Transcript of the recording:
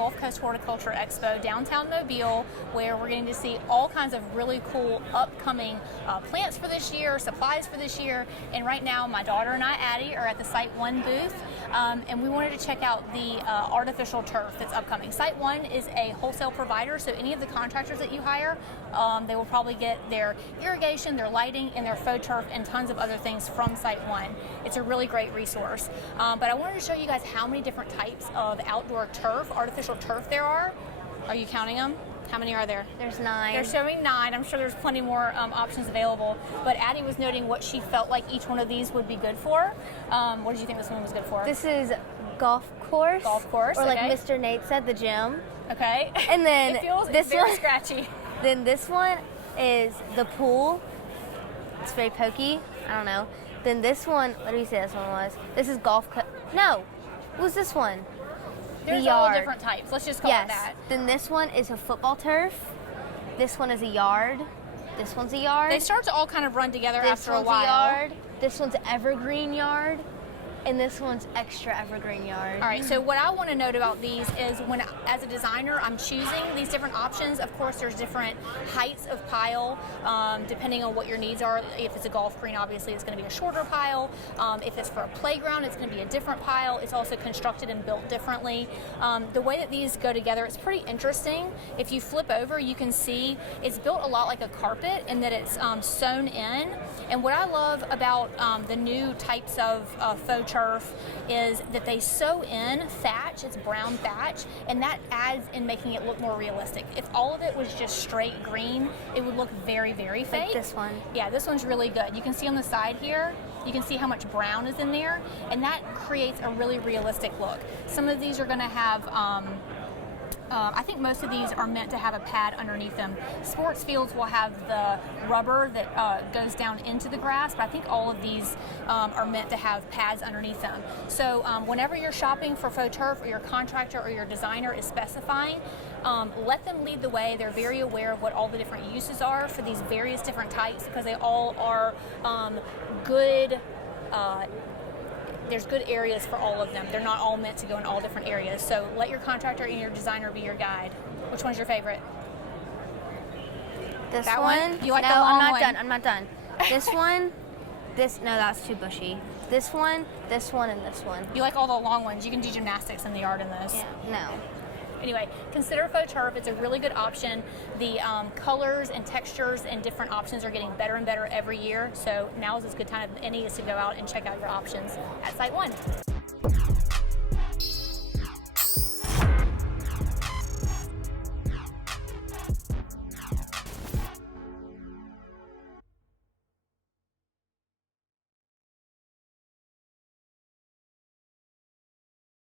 Gulf Coast Horticulture Expo downtown Mobile, where we're getting to see all kinds of really cool upcoming plants for this year, supplies for this year. And right now, my daughter and I, Addie, are at the Site 1 booth, and we wanted to check out the artificial turf that's upcoming. Site 1 is a wholesale provider, so any of the contractors that you hire, they will probably get their irrigation, their lighting, and their faux turf and tons of other things from Site 1. It's a really great resource. But I wanted to show you guys how many different types of outdoor turf, artificial turf there are. Are you counting them? How many are there? There's 9. They're showing 9. I'm sure there's plenty more options available. But Addie was noting what she felt like each one of these would be good for. What did you think this one was good for? This is golf course. Golf course, or like okay. Mr. Nate said, the gym. Okay. And then it feels this very one, scratchy. Then this one is the pool. It's very pokey. I don't know. Then this one, what did we say this one was? This is no, what was this one? There's the all yard. different types. Let's just call it that. Then this one is a football turf. This one is a yard. This one's a yard. They start to all kind of run together This after a one's while. yard. This one's evergreen yard. And this one's extra evergreen yard. All right, so what I want to note about these is when, as a designer, I'm choosing these different options. Of course, there's different heights of pile, depending on what your needs are. If it's a golf green, obviously, it's going to be a shorter pile. If it's for a playground, it's going to be a different pile. It's also constructed and built differently. The way that these go together, it's pretty interesting. If you flip over, you can see it's built a lot like a carpet in that it's sewn in. And what I love about the new types of faux turf is that they sew in thatch. It's brown thatch, and that adds in making it look more realistic. If all of it was just straight green, it would look very, very fake. Like this one. Yeah, this one's really good. You can see on the side here, you can see how much brown is in there, and that creates a really realistic look. Some of these are going to have I think most of these are meant to have a pad underneath them. Sports fields will have the rubber that goes down into the grass, but I think all of these are meant to have pads underneath them. So whenever you're shopping for faux turf, or your contractor or your designer is specifying, let them lead the way. They're very aware of what all the different uses are for these various different types, because they all are good. There's good areas for all of them. They're not all meant to go in all different areas. So let your contractor and your designer be your guide. Which one's your favorite? This that one? You like no, the long I'm not one? done. I'm not done. This one, no, that's too bushy. This one, and this one. You like all the long ones. You can do gymnastics in the yard in those. Yeah, no. Anyway, consider faux turf. It's a really good option. The colors and textures and different options are getting better and better every year. So now is as good time as any is to go out and check out your options at Site 1.